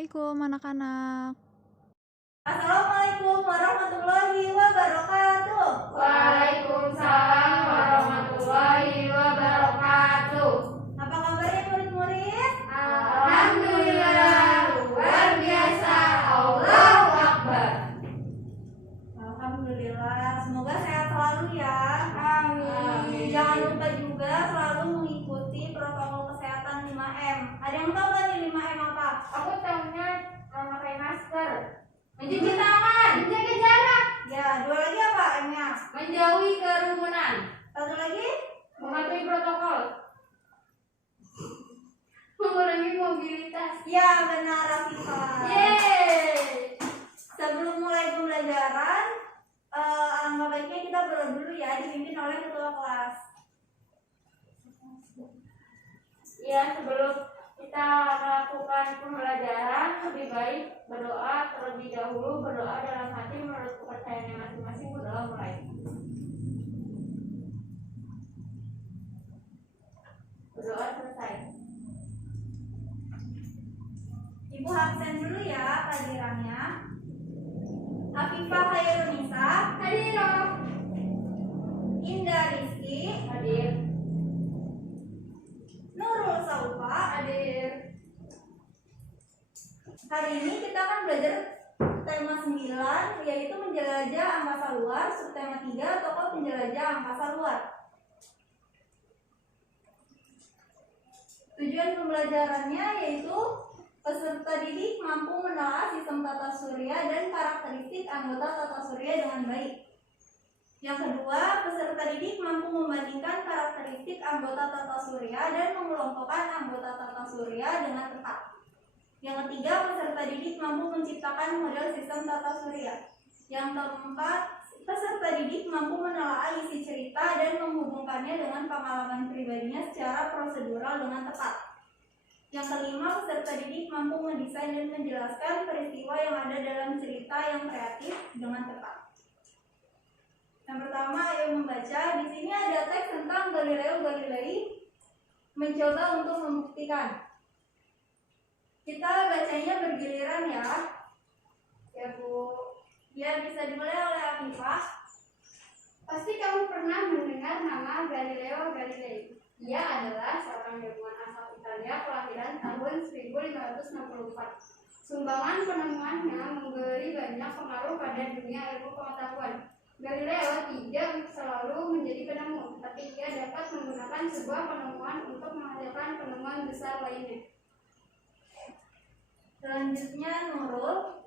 Assalamualaikum anak-anak. Assalamualaikum warahmatullahi wabarakatuh. Waalaikumsalam warahmatullahi wabarakatuh. Apa kabarnya murid-murid? Alhamdulillah, luar biasa. Allahu Akbar. Alhamdulillah, semoga sehat selalu ya. Amin. Jangan lupa juga selalu mengikuti protokol kesehatan 5M. Ada yang tahu nggak nih 5M apa? Aku tahunya memakai masker, mencuci tangan, menjaga jarak, Ya, dua lagi apa M-nya? menjauhi kerumunan, Satu lagi? mematuhi protokol, mengurangi mobilitas. Ya, benar Afifah. Yeay. Sebelum mulai pembelajaran, alangkah baiknya kita berdoa dulu ya, dipimpin oleh ketua kelas. Ya, sebelum kita melakukan pembelajaran, lebih baik berdoa terlebih dahulu. Berdoa dalam hati menurut kepercayaannya masing-masing. Berdoa mulai. Berdoa selesai. Ibu absen dulu ya kehadirannya. Afifah Khairunisa, Hadir. Indah Rizky, Hadir. Nurul Saufa. Hadir. Hari ini kita akan belajar tema 9, yaitu menjelajah angkasa luar. Subtema 3, tokoh penjelajah angkasa luar. Tujuan pembelajarannya yaitu peserta didik mampu menelaah sistem tata surya dan karakteristik anggota tata surya dengan baik. Yang kedua, peserta didik mampu membandingkan karakteristik anggota tata surya dan mengelompokkan anggota tata surya dengan tepat. Yang ketiga, peserta didik mampu menciptakan model sistem tata surya. Yang keempat, peserta didik mampu menelaah isi cerita dan menghubungkannya dengan pengalaman pribadinya secara prosedural dengan tepat. Yang kelima, peserta didik mampu mendesain dan menjelaskan peristiwa yang ada dalam cerita yang kreatif dengan tepat. Yang pertama, ayo membaca. Di sini ada teks tentang Galileo Galilei mencoba untuk membuktikan. Kita bacanya bergiliran ya. Ya, Bu. Ya, bisa dimulai oleh Afifah. Pasti kamu pernah mendengar nama Galileo Galilei. Ia adalah seorang ilmuwan asal Italia kelahiran tahun 1564. Sumbangan penemuannya memberi banyak pengaruh pada dunia ilmu pengetahuan. Galileo tidak selalu menjadi penemu, tapi ia dapat menggunakan sebuah penemuan untuk menghasilkan penemuan besar lainnya. Selanjutnya Nurul.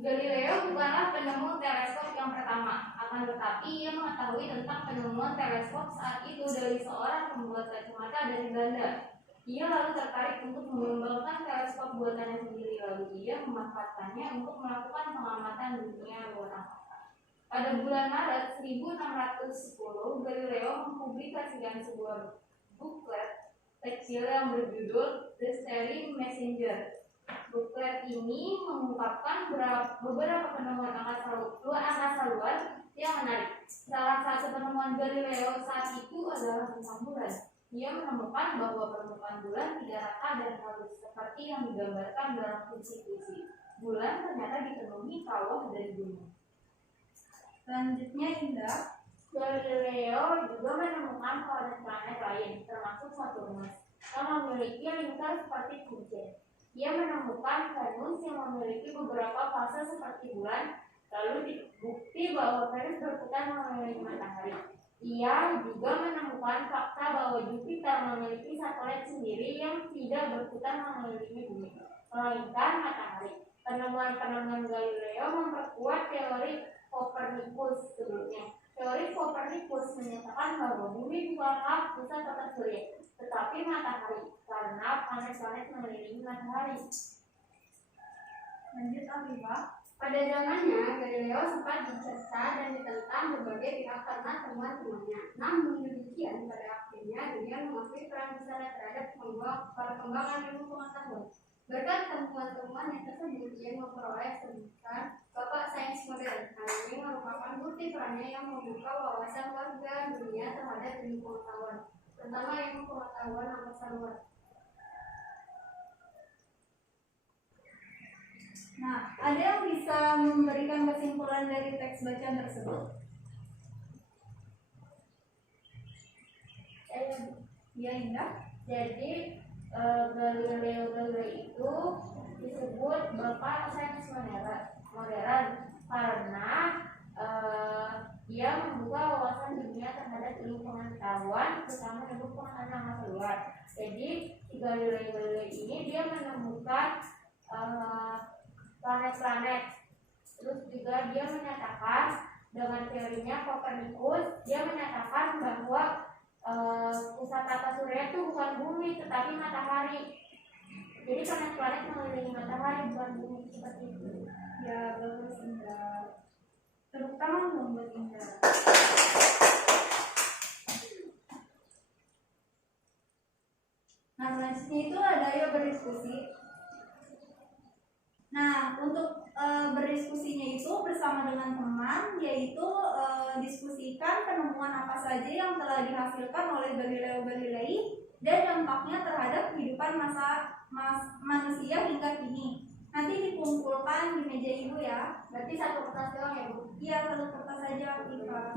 Galileo bukanlah penemu teleskop yang pertama, akan tetapi ia mengetahui tentang penemuan teleskop saat itu dari seorang pembuat kacamata dari Belanda. Ia lalu tertarik untuk mengembangkan teleskop buatannya sendiri, lalu ia memanfaatkannya untuk melakukan pengamatan dunia luar angkasa. Pada bulan Maret 1610, Galileo mempublikasikan sebuah buklet kecil yang berjudul The Sterling Messenger. Buklet ini mengungkapkan beberapa penemuan angkasa luar yang menarik. Salah satu penemuan Galileo saat itu adalah tentang bulan. Ia menemukan bahwa permukaan bulan tidak rata dan halus seperti yang digambarkan dalam puisi-puisi. Bulan ternyata dipenuhi kawah dari bumi. Selanjutnya Indah. Galileo juga menemukan planet-planet lain, termasuk Saturnus, yang memiliki lingkar seperti cincin. Ia menemukan Venus yang memiliki beberapa fase seperti bulan, lalu dibukti bahwa Venus berputar mengelilingi matahari. Ia juga menemukan fakta bahwa Jupiter memiliki satelit sendiri yang tidak berputar mengelilingi bumi, melainkan matahari. Penemuan-penemuan Galileo memperkuat teori Copernicus sebelumnya. Teori Copernicus menyatakan bahwa bumi bukanlah pusat tata surya, tetapi matahari, karena planet-planet mengelilingi matahari. Lanjut Afifah. Pada zamannya, Galileo sempat dicerca dan ditentang berbagai pihak karena temuan-temuannya. Namun demikian, pada akhirnya dia mengakui peran besarnya terhadap perkembangan ilmu pengetahuan. Berkat temuan-temuan yang tersebut, ia memperoleh sebutan Bapak Sains Modern. Hal ini merupakan bukti perannya yang membuka wawasan warga dunia terhadap ilmu pengetahuan, terutama ilmu pengetahuan angkasa luar. Nah, ada yang bisa memberikan kesimpulan dari teks bacaan tersebut? Ya, Indah. Jadi Galileo Galilei itu disebut bapak sains modern karena dia membuka wawasan dunia terhadap ilmu pengetahuan, terutama ilmu pengetahuan yang keluar. Jadi si Galileo Galilei ini dia menemukan planet-planet. Terus juga dia menyatakan dengan teorinya Copernicus, dia menyatakan bahwa pusat tata surya itu bukan bumi tetapi matahari. Jadi planet-planet mengelilingi matahari bukan bumi, seperti itu. Ya, bagus Indah. Tepuk tangan dong buat Indah. Nah, selanjutnya itu ada yuk berdiskusi. Nah, untuk berdiskusinya itu bersama dengan teman, yaitu diskusikan penemuan apa saja yang telah dihasilkan oleh Galileo Galilei dan dampaknya terhadap kehidupan manusia hingga kini. Nanti dikumpulkan di meja ibu ya. Berarti satu kertas doang ya, Bu? Iya, satu kertas saja, Iva.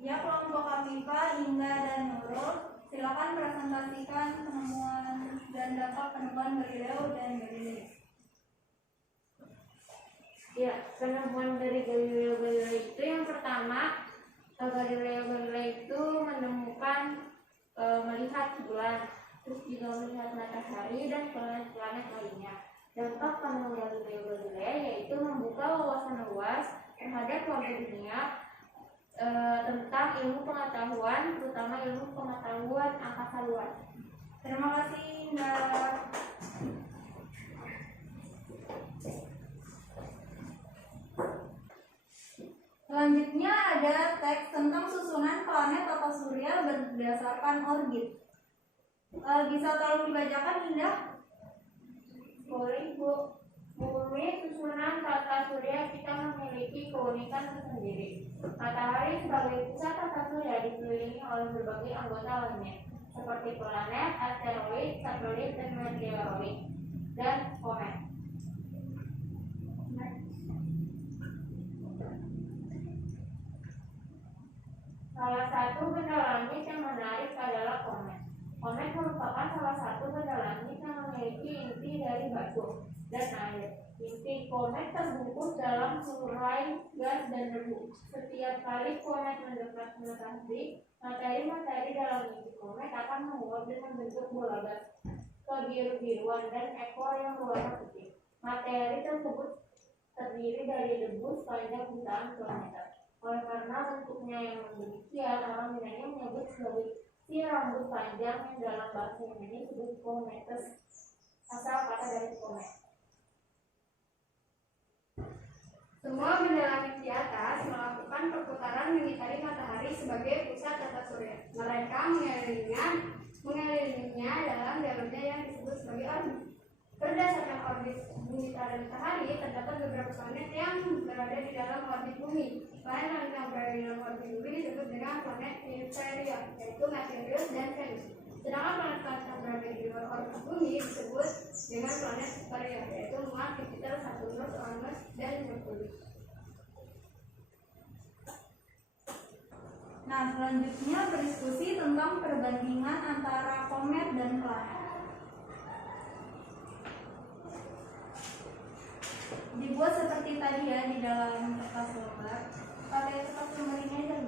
Ya, kelompok Afifa, Inga, dan Nurul, silakan presentasikan penemuan dan dampak penemuan Galileo dan Galilei. Ya, penemuan dari Galileo Galilei itu yang pertama, Galileo Galilei itu menemukan melihat bulan, terus juga melihat matahari dan planet-planet lainnya. Dampak penemuan Galileo Galilei yaitu membuka wawasan luas terhadap warga dunia tentang ilmu pengetahuan, terutama ilmu pengetahuan angkasa luar. Terima kasih, Indah. Selanjutnya ada teks tentang susunan planet tata surya berdasarkan orbit. Bisa tolong dibacakan, Indah? Boleh, Bu. Bumi susunan tata surya kita memiliki keunikan tersendiri. Matahari sebagai pusat tata surya dikelilingi oleh berbagai anggota lainnya, seperti planet, asteroid, satelit, dan meteoroid, dan komet. Salah satu benda langit yang menarik adalah komet. Komet merupakan salah satu benda langit yang memiliki inti dari batu dan air. Inti komet terbungkus dalam surai gas dan debu. Setiap kali komet mendekat ke matahari, materi dalam inti komet akan menguap dan membentuk bola gas kebiru-biruan dan ekor yang berwarna putih. Materi tersebut terdiri dari debu sepanjang jutaan kilometer. Oleh karena bentuknya yang demikian, orang Yunani menyebut sebagai si rambut panjang yang dalam bahasa Yunani disebut kometes, asal kata dari komet. Semua benda langit di atas melakukan perputaran mengitari matahari sebagai pusat tata surya. Mereka mengelilinginya dalam jalurnya yang disebut sebagai orbit. Berdasarkan orbit bumi terhadap matahari, terdapat beberapa planet yang berada di dalam orbit bumi. Planet yang berada di dalam orbit bumi disebut dengan planet inferior, yaitu Merkurius dan Venus. Sedangkan planet-planet yang berada di luar orbit bumi disebut dengan planet superior, yaitu Mars, Jupiter, Saturnus, Uranus, dan Merkurius. Nah, selanjutnya berdiskusi tentang perbandingan antara komet dan planet. Dibuat seperti tadi ya di dalam kertas lembar. Pakai kertas lembar ini aja.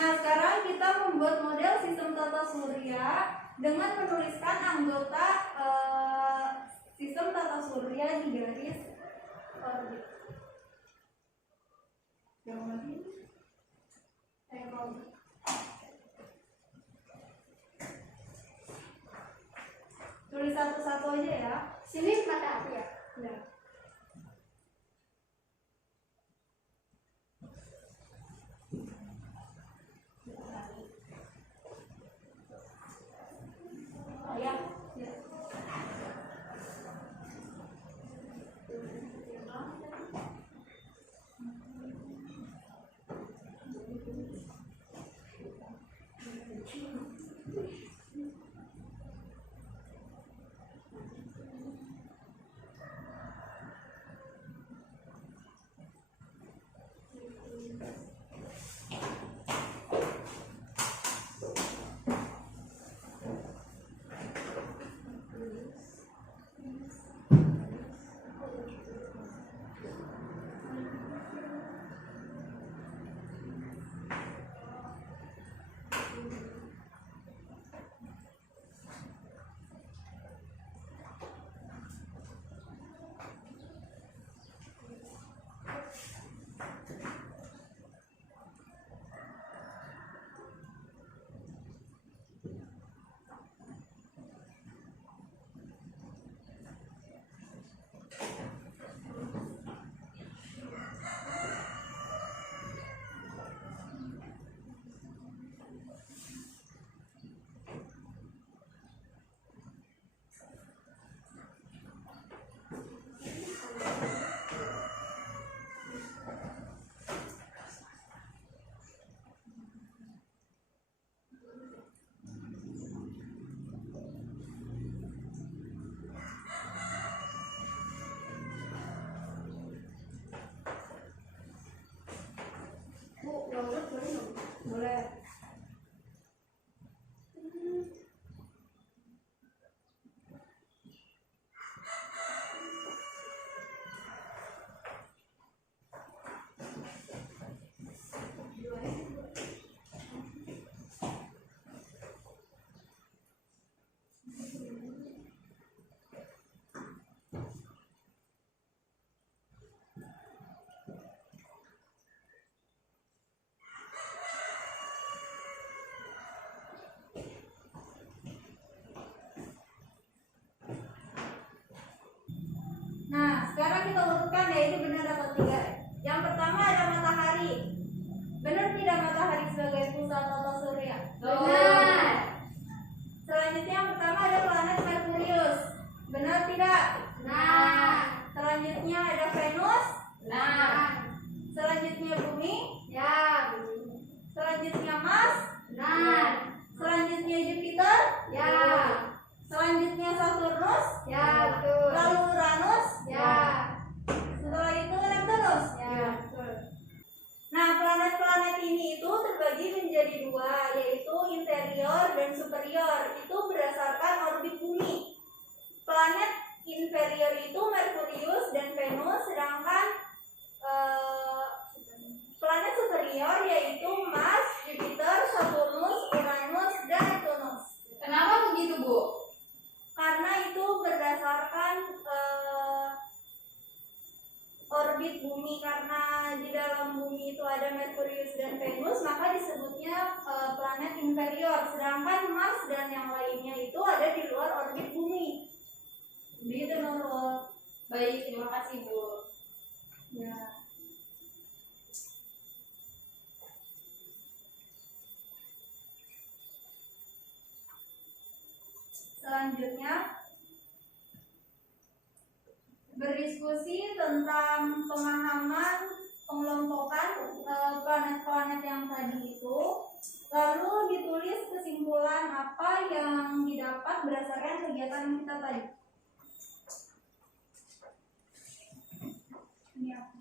Nah, sekarang kita membuat model sistem tata surya dengan menuliskan anggota sistem tata surya di garis orbit. Yang lagi? Tulis satu-satu aja ya. Sini mata aku ya. Ya. Ya. Boleh. Nah, sekarang kita urutkan yaitu benar atau tidak. Yang pertama ada matahari. Benar tidak matahari sebagai pusat tata surya? Benar. Selanjutnya yang pertama ada planet Merkurius. Benar tidak? Nah. Selanjutnya ada Venus. Nah. Selanjutnya Bumi. Ya. Selanjutnya Mars. Nah. Selanjutnya Jupiter. Ya. Selanjutnya Saturnus. Ya, betul. Lalu Uranus. Ya. Setelah itu Neptunus. Ya, betul. Nah, planet-planet ini itu terbagi menjadi dua, yaitu inferior dan superior. Itu berdasarkan orbit bumi. Planet inferior itu Merkurius dan Venus, sedangkan planet superior yaitu Mars, Jupiter, Saturnus, Uranus, dan Neptunus. Kenapa begitu, Bu? Karena itu berdasarkan orbit bumi karena di dalam bumi itu ada Merkurius dan Venus, maka disebutnya planet inferior. Sedangkan Mars dan yang lainnya itu ada di luar orbit bumi. Begitu Nurul. Baik, terima kasih Bu. Ya. Selanjutnya berdiskusi tentang pemahaman pengelompokan planet-planet yang tadi itu, lalu ditulis kesimpulan apa yang didapat berdasarkan kegiatan kita tadi. Ini apa?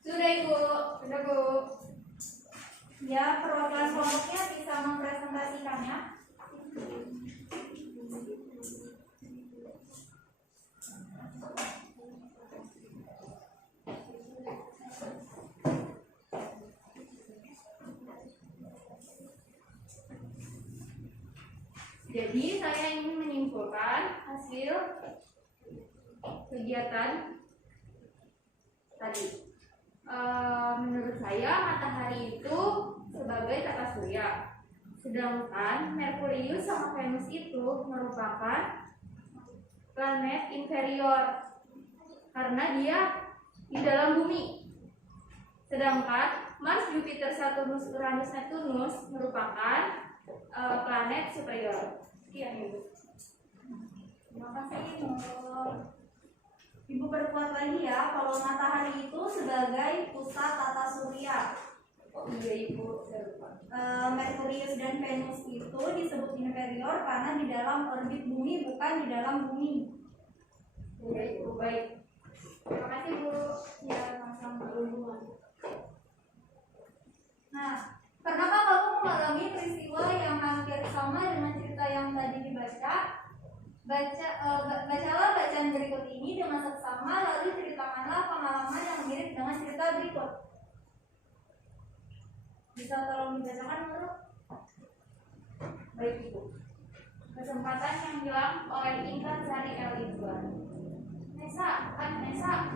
Sudah Ibu, sudah Bu. Ya, perwakilan kelompoknya bisa mempresentasikannya. Jadi saya ingin menyimpulkan hasil kegiatan tadi. Menurut saya matahari itu sebagai tata surya, sedangkan Merkurius sama Venus itu merupakan planet inferior karena dia di dalam bumi, sedangkan Mars, Jupiter, Saturnus, Uranus, Neptunus merupakan planet superior. Sekian Ibu. Terima kasih Nur. Ibu perkuat lagi ya, kalau matahari itu sebagai pusat tata surya. Oh iya Ibu, saya lupa. Merkurius dan Venus itu disebut inferior karena di dalam orbit bumi, bukan di dalam bumi. Iya Ibu, baik. Terima kasih Bu. Ya, sama-sama. Nah, pernahkah kamu mengalami peristiwa yang hampir sama dengan cerita yang tadi dibaca? Bacalah bacaan berikut ini dengan seksama, lalu ceritakanlah pengalaman yang mirip dengan cerita berikut. Bisa tolong dibacakan menurut? Baik Ibu. Kesempatan yang hilang oleh Intan Sari Elizwan. Nesa,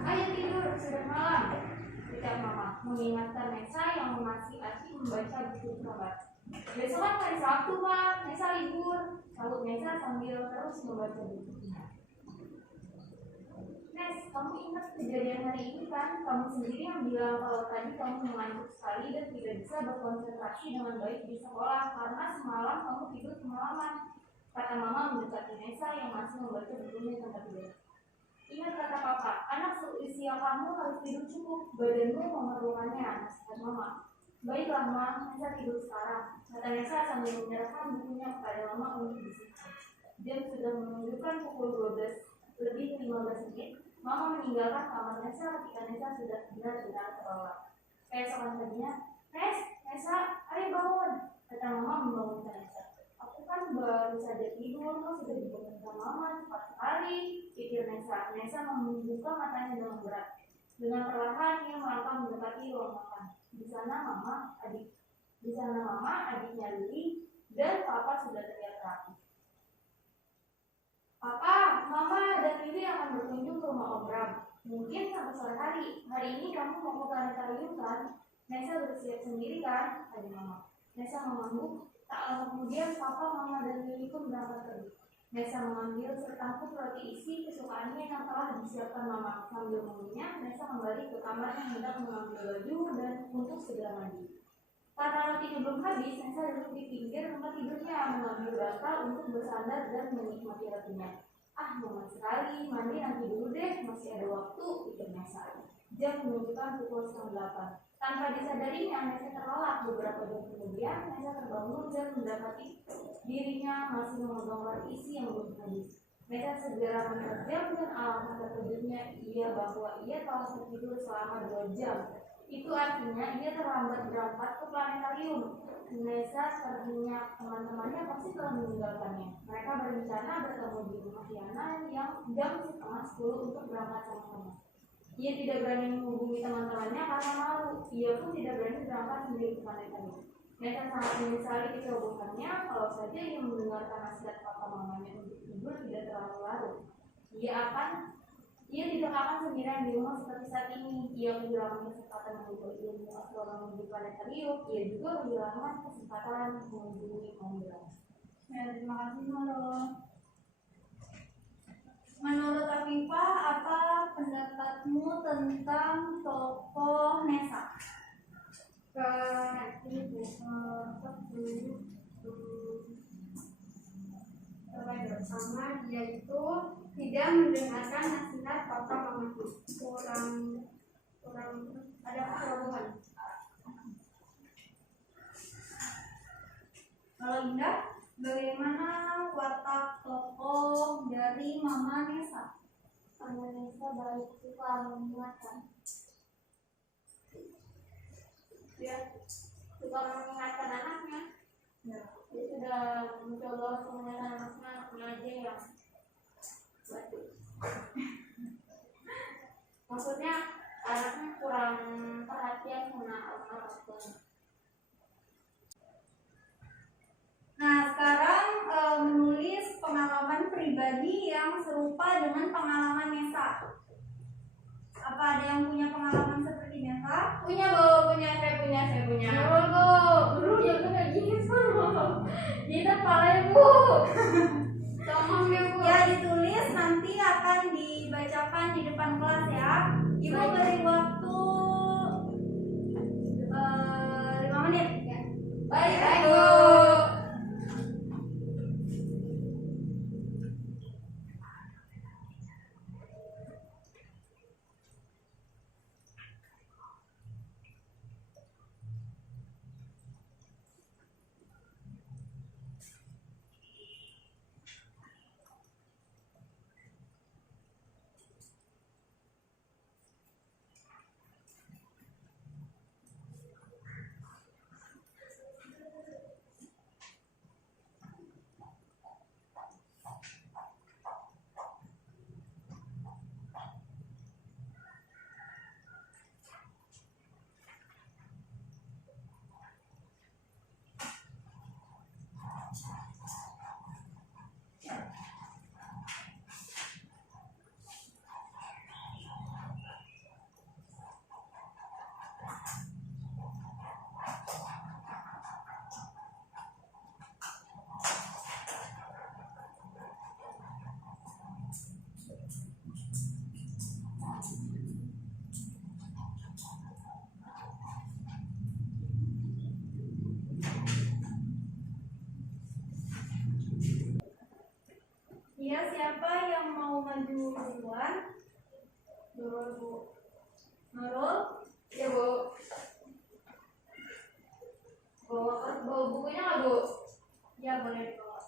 ayo tidur, sudah malam. Ucap Mama, mengingatkan Nesa yang masih asik membaca buku kabar. Besok kan hari Sabtu, Pak. Nesa libur. Sahut Nesa sambil terus membaca bukunya. Nes, kamu ingat kejadian hari ini kan? Kamu sendiri yang bilang kalau tadi kamu mengantuk sekali dan tidak bisa berkonsentrasi dengan baik di sekolah karena semalam kamu tidur semalaman. Kata Mama mendekati Nesa yang masih membaca bukunya tanpa tidur. Ingat kata Papa, anak seusia kamu harus tidur cukup, badanmu memerlukannya, nasihat Mama. Baiklah Ma, Nesa tidur sekarang, kata Nesa sambil menyerahkan bukunya kepada Mama untuk disimpan. Jam sudah menunjukkan pukul 12 lebih 15 menit. Mama meninggalkan kamar Nesa ketika Nesa sudah benar-benar terlelap. Keesokan paginya, Nesa, ayo bangun, kata Mama membangunkan Nesa. Aku kan baru saja tidur, kau sudah dibangunkan Mama, cepat sekali, pikir Nesa. Nesa membuka matanya dengan berat. Dengan perlahan ia melangkah mendekati ruang makan. Di sana Mama, adiknya Lili, dan Papa sudah terlihat rapi. Papa, Mama, dan Lili akan berkunjung ke rumah Om Bram. Mungkin sampai sore hari ini kamu mau ke planetarium kan? Nesa bersiap sendiri kan? Tanya mama. Nesa mengangguk. Tak lama kemudian papa, mama, dan Lili pun berangkat pergi. Nesa mengambil setangkup roti isi kesukaannya yang telah disiapkan mama. Sambil mengunyah, Nesa kembali ke kamarnya hendak mengambil baju dan untuk segera mandi. Karena rotinya belum habis, Nesa duduk di pinggir tempat tidurnya mengambil bantal untuk bersandar dan menikmati rotinya. Ah, lama sekali, mandi nanti dulu deh, masih ada waktu, pikir Nesa. Jam menunjukkan pukul 9:08. Tanpa disadarinya, Nesa terlelap. Beberapa jam kemudian, Nesa terbangun dan mendapati dirinya masih memegang roti isi yang belum habis. Nesa segera melihat jam dan alangkah terkejutnya bahwa ia telah tertidur selama 2 jam. Itu artinya ia terlambat berangkat ke planetarium. Nesa sepertinya teman-temannya pasti telah meninggalkannya. Mereka berencana bertemu di rumah Tiana yang jam 9:30 untuk berangkat sama-sama. Ia tidak berani menghubungi teman-temannya karena malu. Ia pun tidak berani berangkat sendiri ke planetarium. Nesa sangat menyesali kecerobohannya kalau saja ia mendengarkan nasihat papa mamanya untuk tidur tidak terlalu larut. Ia tidak akan sendirian di rumah seperti saat ini. Ia kehilangan kesempatan mencoba ilmu astronomi di planetarium. Ia juga kehilangan kesempatan mengunjungi Mondra. Ya, terima kasih Nurul. Menurut Afifah, apa pendapatmu tentang tokoh Nesa? Pertama, dia itu tidak mendengarkan nasihat papa mamaku. Kurang ada kecerobohan. Kalau Indah, bagaimana watak tokoh dari Mama Nesa? Mama Nesa baik, suka mengingatkan. Dia suka mengingatkan anaknya. Ya. Dia sudah mencoba untuk mengingatkan anaknya aja yang batu. Maksudnya anaknya kurang perhatian sama orang-orang. Nah, sekarang menulis pengalaman pribadi yang serupa dengan pengalaman Nesa. Apa ada yang punya pengalaman seperti Nesa? Punya Bu, saya punya. Nurul Bu, Nurul ya kayak gini sama. Kita pala Bu. Tolong ya Bu. Ya, ditulis nanti akan dibacakan di depan kelas ya. Ibu beri waktu 5 menit ya. Baik Bu. Ya, siapa yang mau maju duluan? Nurul Bu. Nurul? Ya Bu. Bawa bukunya nggak Bu? Ya, boleh dibawa.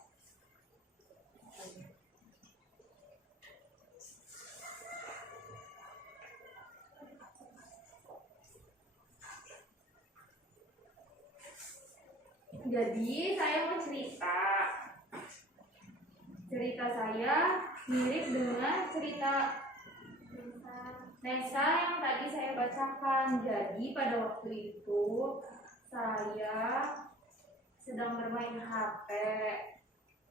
Jadi saya mau cerita saya mirip dengan cerita Nesa yang tadi saya bacakan. Jadi pada waktu itu saya sedang bermain HP,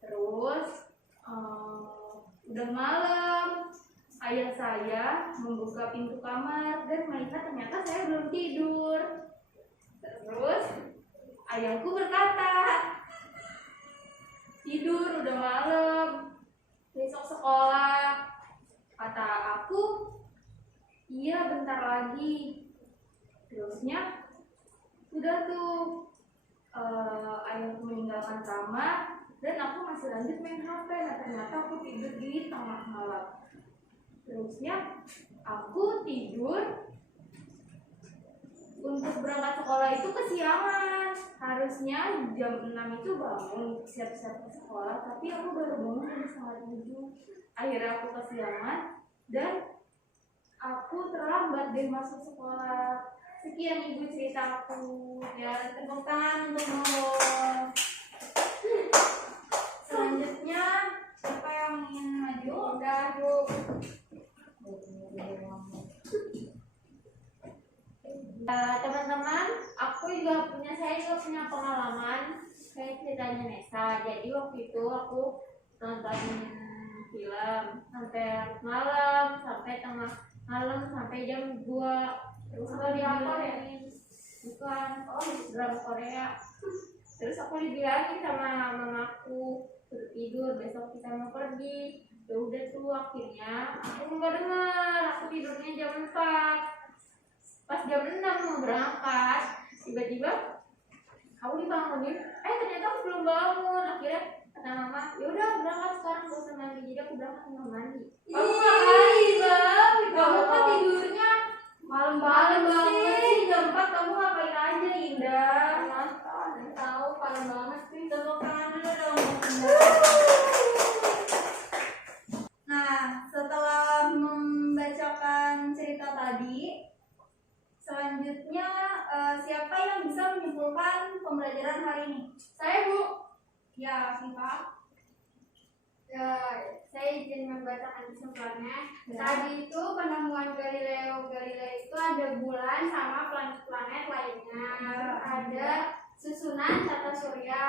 terus udah malam, ayah saya membuka pintu kamar dan melihat ternyata saya belum tidur. Terus ayahku berkata, tidur udah malam, besok sekolah. Kata aku, iya bentar lagi. Terusnya udah tuh ayahku meninggalkan kamar dan aku masih lanjut main HP. Nah ternyata aku tidur di tengah malam. Terusnya aku tidur untuk berangkat sekolah itu kesiangan. Harusnya jam 6 itu bangun siap-siap ke sekolah, tapi aku baru bangun jam setengah 7. Akhirnya aku kesiangan dan aku terlambat deh masuk sekolah. Sekian ibu cerita aku. Ya, tepuk tangan untuk Nurul. Selanjutnya siapa yang ingin maju? Udah, Bu. Teman-teman, saya juga punya pengalaman kayak ceritanya Nesa. Jadi waktu itu aku nonton film sampai malam, sampai tengah malam, sampai jam 2. Terus aku dibilangin, bukan, drama Korea. Terus aku dibilangin sama mamaku, suruh tidur, besok kita mau pergi. Ya udah tuh, akhirnya aku nggak dengar, aku tidurnya jam 4. Pas jam 6 mau berangkat, tiba-tiba aku dibangunin, ternyata aku belum bangun. Akhirnya kata mama, ya udah berangkat sekarang, gak usah mandi. Jadi aku berangkat nggak mandi. Kamu ngapain, Bang? Kamu kan tidurnya malam-malam sih. Jam 4 kamu ngapain aja, Indah? Tahu malam banget sih. Tepuk tangan dulu dong. Nah, setelah membacakan cerita tadi, selanjutnya siapa yang bisa menyimpulkan pembelajaran hari ini? Saya, Bu. Ya, Siva. Ya, saya izin membacakan kesimpulannya. Tadi itu penemuan Galileo Galilei itu ada bulan sama planet-planet lainnya. Terus ada susunan tata surya.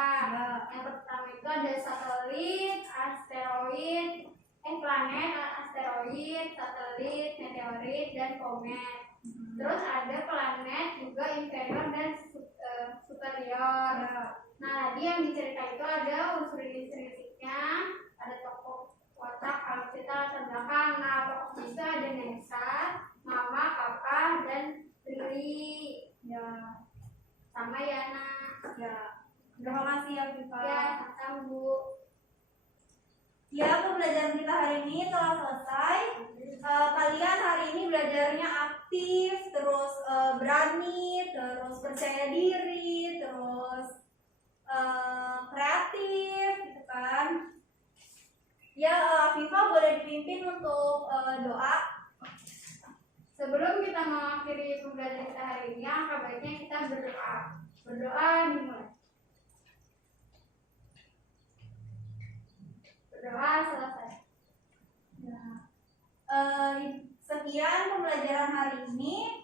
Yang pertama itu ada satelit, asteroid, planet, asteroid, satelit, meteorit, dan komet. Terus ada planet juga inferior dan superior. Nah, tadi yang diceritain itu ada unsur listriknya, ada tokoh watak, kalau kita latar belakang. Nah, tokohnya itu ada Nesa, Mama, Papa, dan Riri. Ya, Sama Yana. ya. Terima kasih ya, Siva. Ya, sama Bu. Ya, pembelajaran kita hari ini telah selesai. Kalian hari ini belajarnya aktif, terus berani, terus percaya diri, terus kreatif, gitu kan? Ya, Viva boleh dipimpin untuk doa. Sebelum kita mengakhiri pembelajaran kita hari ini, angka baiknya kita berdoa. Berdoa dimulai. Berdoa selesai. Sekian pembelajaran hari ini.